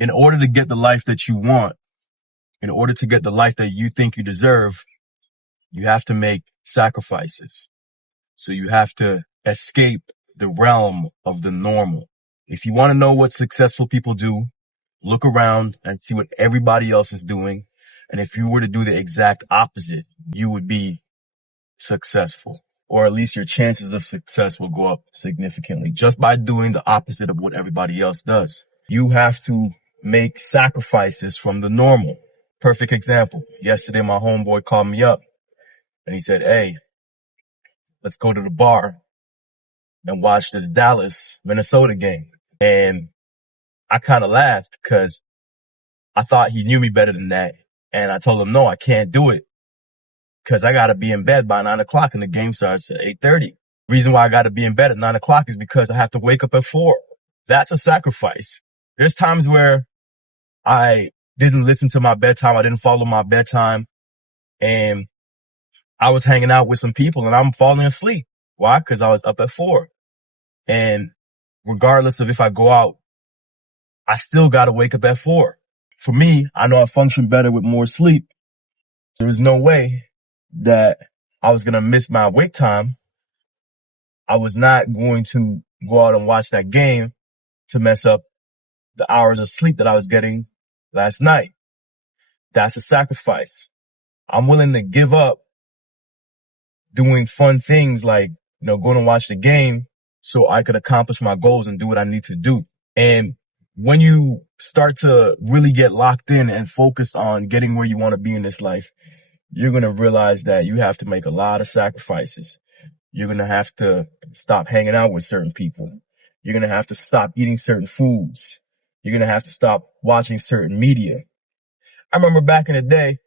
In order to get the life that you want, in order to get the life that you think you deserve, you have to make sacrifices. So you have to escape the realm of the normal. If you want to know what successful people do, look around and see what everybody else is doing. And if you were to do the exact opposite, you would be successful, or at least your chances of success will go up significantly just by doing the opposite of what everybody else does. You have to make sacrifices from the normal. Perfect example. Yesterday, my homeboy called me up and he said, "Hey, let's go to the bar and watch this Dallas Minnesota game." And I kind of laughed because I thought he knew me better than that. And I told him, no, I can't do it because I got to be in bed by 9 o'clock and the game starts at 8:30. Reason why I got to be in bed at 9 o'clock is because I have to wake up at 4. That's a sacrifice. There's times where I didn't listen to my bedtime. I didn't follow my bedtime. And I was hanging out with some people and I'm falling asleep. Why? Because I was up at 4. And regardless of if I go out, I still got to wake up at 4. For me, I know I function better with more sleep. There was no way that I was going to miss my wake time. I was not going to go out and watch that game to mess up the hours of sleep that I was getting last night. That's a sacrifice. I'm willing to give up doing fun things like, going to watch the game so I could accomplish my goals and do what I need to do. And when you start to really get locked in and focus on getting where you want to be in this life, you're going to realize that you have to make a lot of sacrifices. You're going to have to stop hanging out with certain people. You're going to have to stop eating certain foods. You're going to have to stop watching certain media. I remember back in the day,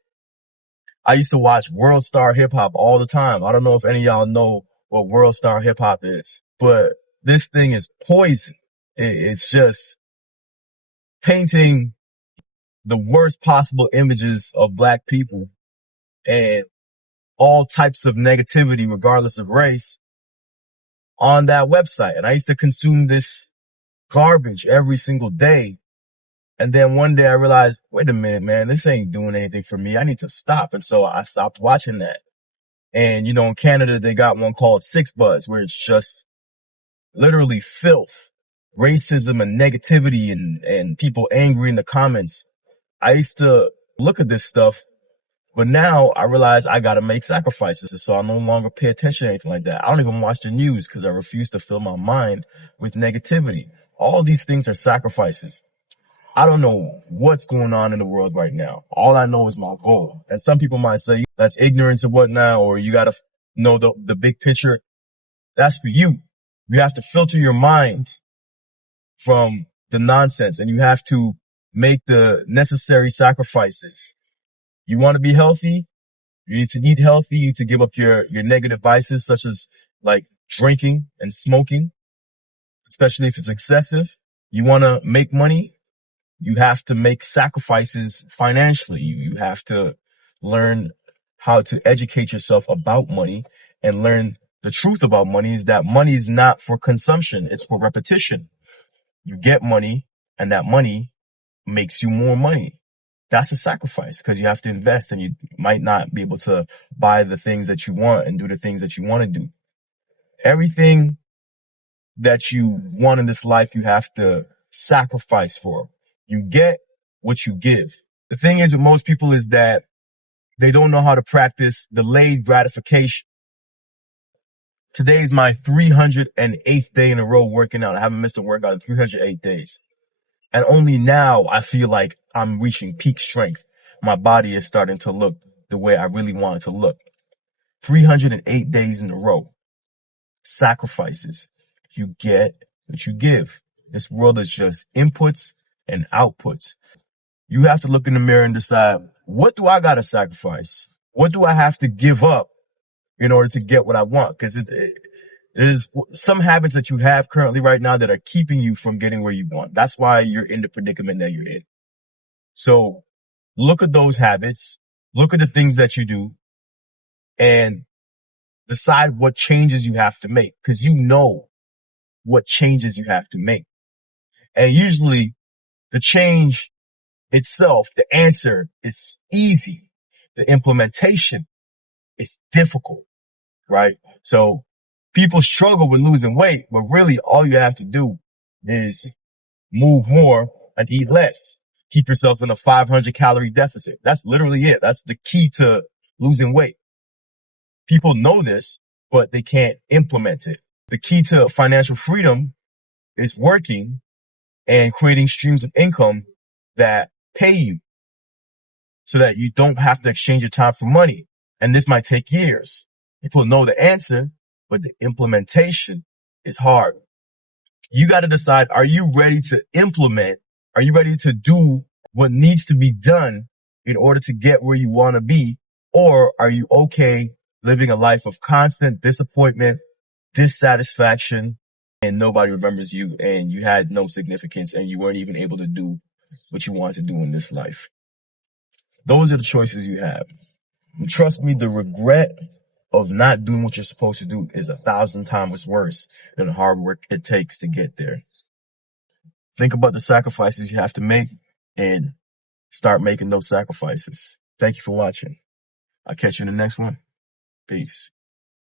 I used to watch World Star Hip Hop all the time. I don't know if any of y'all know what World Star Hip Hop is, but this thing is poison. It's just painting the worst possible images of black people and all types of negativity, regardless of race, on that website. And I used to consume this garbage every single day. And then one day I realized, wait a minute, man, this ain't doing anything for me. I need to stop. And so I stopped watching that. And, in Canada, they got one called Six Buzz, where it's just literally filth, racism and negativity and people angry in the comments. I used to look at this stuff, but now I realize I got to make sacrifices. So I no longer pay attention to anything like that. I don't even watch the news because I refuse to fill my mind with negativity. All these things are sacrifices. I don't know what's going on in the world right now. All I know is my goal. And some people might say that's ignorance or whatnot, or you got to know the big picture. That's for you. You have to filter your mind from the nonsense and you have to make the necessary sacrifices. You want to be healthy? You need to eat healthy. You need to give up your negative vices such as like drinking and smoking, especially if it's excessive. You want to make money? You have to make sacrifices financially. You have to learn how to educate yourself about money and learn the truth about money is that money is not for consumption. It's for repetition. You get money and that money makes you more money. That's a sacrifice because you have to invest and you might not be able to buy the things that you want and do the things that you want to do. Everything that you want in this life, you have to sacrifice for. You get what you give. The thing is with most people is that they don't know how to practice delayed gratification. Today is my 308th day in a row working out. I haven't missed a workout in 308 days. And only now I feel like I'm reaching peak strength. My body is starting to look the way I really want it to look. 308 days in a row. Sacrifices. You get what you give. This world is just inputs and outputs. You have to look in the mirror and decide, what do I got to sacrifice? What do I have to give up in order to get what I want? Because there's some habits that you have currently right now that are keeping you from getting where you want. That's why you're in the predicament that you're in. So look at those habits, look at the things that you do, and decide what changes you have to make, because you know what changes you have to make. And usually The change itself, the answer is easy. The implementation is difficult, right? So people struggle with losing weight, but really all you have to do is move more and eat less. Keep yourself in a 500 calorie deficit. That's literally it. That's the key to losing weight. People know this, but they can't implement it. The key to financial freedom is working and creating streams of income that pay you so that you don't have to exchange your time for money. And this might take years. People know the answer, but the implementation is hard. You got to decide, are you ready to implement? Are you ready to do what needs to be done in order to get where you want to be? Or are you okay living a life of constant disappointment, dissatisfaction, and nobody remembers you and you had no significance and you weren't even able to do what you wanted to do in this life? Those are the choices you have. And trust me, the regret of not doing what you're supposed to do is 1,000 times worse than the hard work it takes to get there. Think about the sacrifices you have to make and start making those sacrifices. Thank you for watching. I'll catch you in the next one. Peace.